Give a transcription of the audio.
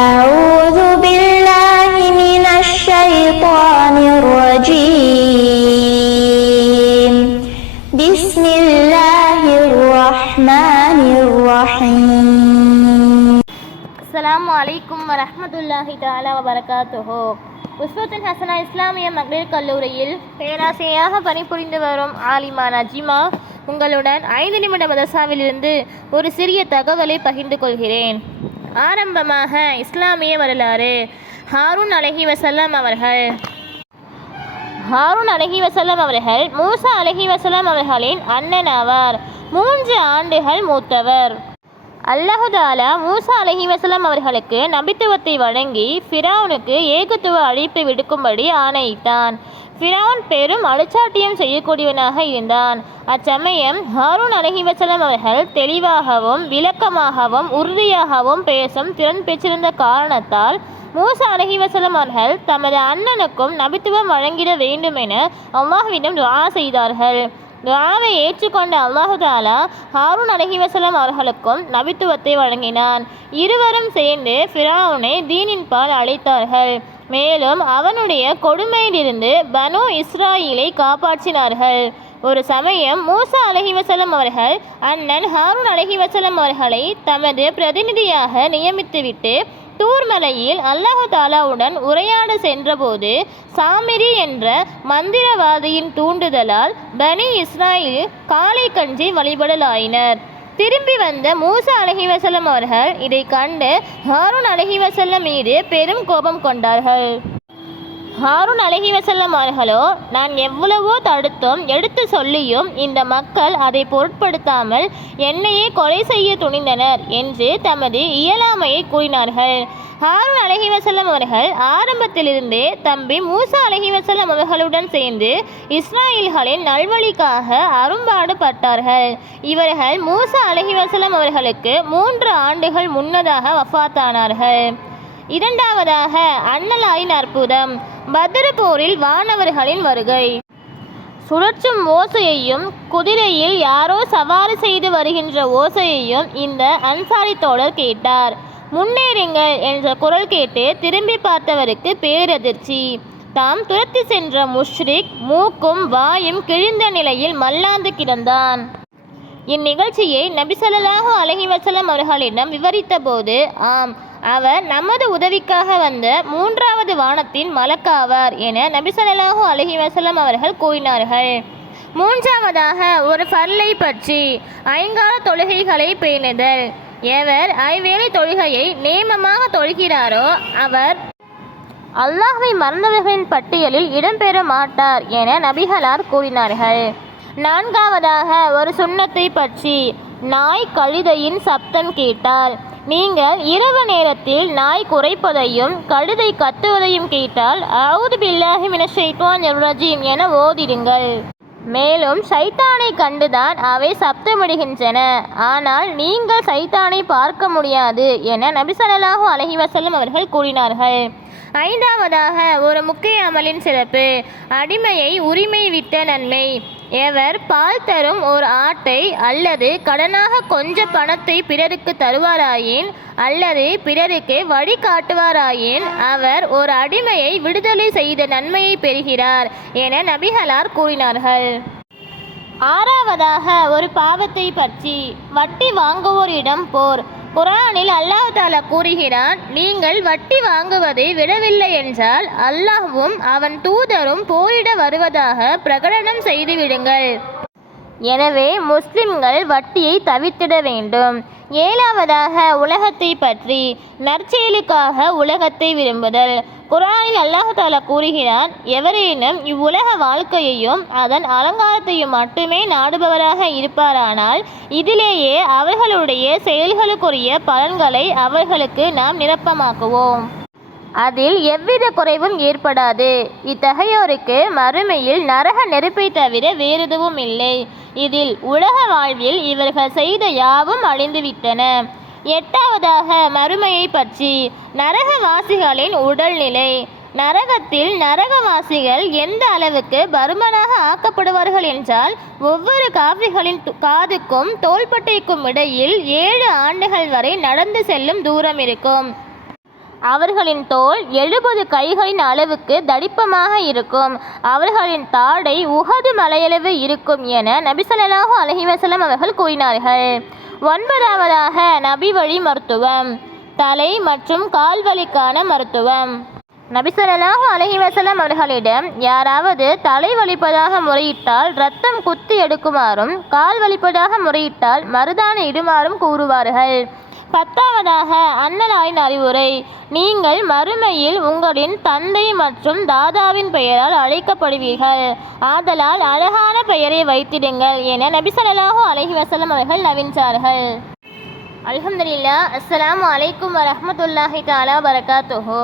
أعوذ بالله من الشيطان الرجيم بسم الله الرحمن الرحيم அஸ்ஸலாமு அலைக்கும் வரஹ்மத்துல்லாஹி தஆலா வபரகாத்துஹு உஸ்வத்துல் ஹசனா இஸ்லாமிய மகளிர் கல்லூரியில் பேராசிரியராக பணிபுரிந்து வரும் ஆலிமா நஜிமா உங்களுடன் ஐந்து நிமிட மதசாவிலிருந்து ஒரு சிறிய தகவலை பகிர்ந்து கொள்கிறேன் ஆரம்பமாக இஸ்லாமிய வரலாறு. ஹாரூன் அலஹி வசல்லம் அவர்கள். ஹாரூன் அலஹி வசல்லம் அவர்கள் மூசா அலஹி வசல்லம் அவர்களின் அண்ணன் ஆவார். மூன்று ஆண்டுகள் மூத்தவர். அல்லாஹுதாலா மூசா அலஹி வசலம் அவர்களுக்கு நபித்துவத்தை வழங்கி ஃபிராவுனுக்கு ஏகத்துவ அழைப்பு விடுக்கும்படி ஆணையிட்டான். ஃபிரௌன் பெரும் அழுச்சாட்டியம் செய்யக்கூடியவனாக இருந்தான். அச்சமயம் ஹாரூன் அலஹி அவர்கள் தெளிவாகவும் விளக்கமாகவும் உறுதியாகவும் பேசும் திறன் பெற்றிருந்த காரணத்தால் மூசா அலஹி அவர்கள் தமது அண்ணனுக்கும் நபித்துவம் வழங்கிட வேண்டும் என அல்லாஹ்விடம் செய்தார்கள். துவாவை ஏற்றுக்கொண்ட அல்லாஹு தாலா ஹாரூன் அலஹிவசலம் அவர்களுக்கும் நபித்துவத்தை வழங்கினான். இருவரும் சேர்ந்து ஃபிராவுனை தீனின் பால் அழைத்தார்கள். மேலும் அவனுடைய கொடுமையிலிருந்து பனு இஸ்ராயிலை காப்பாற்றினார்கள். ஒரு சமயம் மூசா அழகிவசலம் அவர்கள் அண்ணன் ஹாரூன் அழகிவசலம் அவர்களை தமது பிரதிநிதியாக நியமித்துவிட்டு தூர்மலையில் அல்லாஹு தாலாவுடன் உரையாட சென்றபோது சாமிரி என்ற மந்திரவாதியின் தூண்டுதலால் பனி இஸ்ராயில் காளை கஞ்சி வழிபடலாயினர். திரும்பி வந்த மூசா அலஹிவசல்லம் அவர்கள் இதை கண்டு ஹாரூன் அலஹிவசல்லம் மீது பெரும் கோபம் கொண்டார்கள். ஹாரூன் அலஹி வசல்லம் அவர்களோ நான் எவ்வளவோ தடுத்தும் எடுத்து சொல்லியும் இந்த மக்கள் அதை பொருட்படுத்தாமல் என்னையே கொலை செய்ய துணிந்தனர் என்று தமது இயலாமையை கூறினார்கள். ஹாரூன் அலஹி வசல்லம் அவர்கள் ஆரம்பத்திலிருந்தே தம்பி மூசா அலஹி வசல்லம் அவர்களுடன் சேர்ந்து இஸ்ராயல்களின் நல்வழிக்காக அரும்பாடுபட்டார்கள். இவர்கள் மூசா அலஹி வசல்லம் அவர்களுக்கு மூன்று ஆண்டுகள் முன்னதாக வஃபாத்தானார்கள் இரண்டாவதாக அன்னலாயின் அற்புதம். பத்ர போரில் வானவர்களின் வருகை. சுழற்றும் ஓசையையும் குதிரையில் யாரோ சவாரி செய்து வருகின்ற ஓசையையும் இந்த அன்சாரி தோழர் கேட்டார். முன்னேறுங்கள் என்ற குரல் கேட்டு திரும்பி பார்த்தவருக்கு பேரதிர்ச்சி. தாம் துரத்தி சென்ற முஷ்ரிக் மூக்கும் வாயும் கிழிந்த நிலையில் மல்லாந்து கிடந்தான். இந்நிகழ்ச்சியை நபிசல்லாஹு அலஹி வசலம் அவர்களிடம் விவரித்தபோது ஆம் அவர் நமது உதவிக்காக வந்த மூன்றாவது வானத்தின் மலக்காவார் என நபிசல்லாஹு அலஹி வசலம் அவர்கள் கூறினார்கள். மூன்றாவதாக ஒரு ஃபர்லை பற்றி ஐங்கால தொழுகைகளை பேணுதல். எவர் ஐவேளை தொழுகையை நேமமாக தொழுகிறாரோ அவர் அல்லாஹை மறந்தவர்களின் பட்டியலில் இடம்பெற மாட்டார் என நபிகளார் கூறினார்கள். நான்காவதாக ஒரு சுண்ணத்தை பற்றி நாய் கழுதையின் சப்தம் கேட்டால் நீங்கள் இரவு நேரத்தில் நாய் குறைப்பதையும் கழுதை கத்துவதையும் கேட்டால் அவுது பில்லாஹி மினஷைத்வான் ரஜீம் என ஓதிடுங்கள். மேலும் சைத்தானை கண்டுதான் அவை சப்தமிடுகின்றன. ஆனால் நீங்கள் சைத்தானை பார்க்க முடியாது என நபிசனலாக அலஹி வசல்லம் அவர்கள் கூறினார்கள். ஐந்தாவதாக ஒரு முக்கிய அமலின் சிறப்பு அடிமையை உரிமை விட்ட நன்மை. எவர் பால் தரும் ஒரு ஆட்டை அல்லது கடனாக கொஞ்ச பணத்தை பிறருக்கு தருவாராயின் அல்லது பிறருக்கு வழி காட்டுவாராயின் அவர் ஒரு அடிமையை விடுதலை செய்த நன்மையை பெறுகிறார் என நபிகளார் கூறினார்கள். ஆறாவதாக ஒரு பாவத்தை பற்றி வட்டி வாங்குவோரிடம் போர். குரானில் அல்லாஹ் தாலா கூறுகிறான் நீங்கள் வட்டி வாங்குவதை விடவில்லை என்றால் அல்லாஹ்வும் அவன் தூதரும் போரிட வருவதாக பிரகடனம் செய்துவிடுங்கள். எனவே முஸ்லிம்கள் வட்டியை தவிர்த்திட வேண்டும். ஏழாவதாக உலகத்தை பற்றி நற்செயலுக்காக உலகத்தை விரும்புதல். குரானில் அல்லாஹு தாலா கூறுகிறான் எவரேனும் இவ்வுலக வாழ்க்கையையும் அதன் அலங்காரத்தையும் மட்டுமே நாடுபவராக இருப்பாரானால் இதிலேயே அவர்களுடைய செயல்களுக்குரிய பலன்களை அவர்களுக்கு நாம் நிரப்பமாக்குவோம். அதில் எவ்வித குறைவும் ஏற்படாது. இத்தகையோருக்கு மறுமையில் நரக நெருப்பை தவிர வேறெதுவும் இல்லை. இதில் உலக வாழ்வில் இவர்கள் செய்த யாவும் அழிந்துவிட்டன. எட்டாவதாக மறுமையை பற்றி. நரகவாசிகளின் உடல்நிலை. நரகத்தில் நரகவாசிகள் எந்த அளவுக்கு பருமனாக ஆக்கப்படுவார்கள் என்றால் ஒவ்வொரு காவிகளின் காதுக்கும் தோள்பட்டைக்கும் இடையில் ஏழு ஆண்டுகள் வரை நடந்து செல்லும் தூரம் இருக்கும். அவர்களின் தோல் எழுபது கைகளின் அளவுக்கு தடிப்பமாக இருக்கும். அவர்களின் தாடை உகது மலையளவு இருக்கும் என நபிசல்லாஹு அலஹிவசலம் அவர்கள் கூறினார்கள். ஒன்பதாவதாக நபி வழி மருத்துவம். தலை மற்றும் கால்வலிக்கான மருத்துவம். நபிசல்லாஹு அலஹி அவர்களிடம் யாராவது தலை வலிப்பதாக முறையிட்டால் ரத்தம் குத்தி எடுக்குமாறும் கால் வலிப்பதாக முறையிட்டால் மருதான இடுமாறும் கூறுவார்கள். பத்தாவதாக அண்ணலாரின் அறிவுரை நீங்கள் மறுமையில் உங்களின் தந்தை மற்றும் தாதாவின் பெயரால் அழைக்கப்படுவீர்கள். ஆதலால் அழகான பெயரை வைத்திடுங்கள் என நபிசல்லாஹு அலஹி வசலம் அவர்கள் நவின்றார்கள். அலமதுல்லா அஸ்லாம் அலைக்கும் வரமத்துல்லாஹி தாலா வரகாத்துஹோ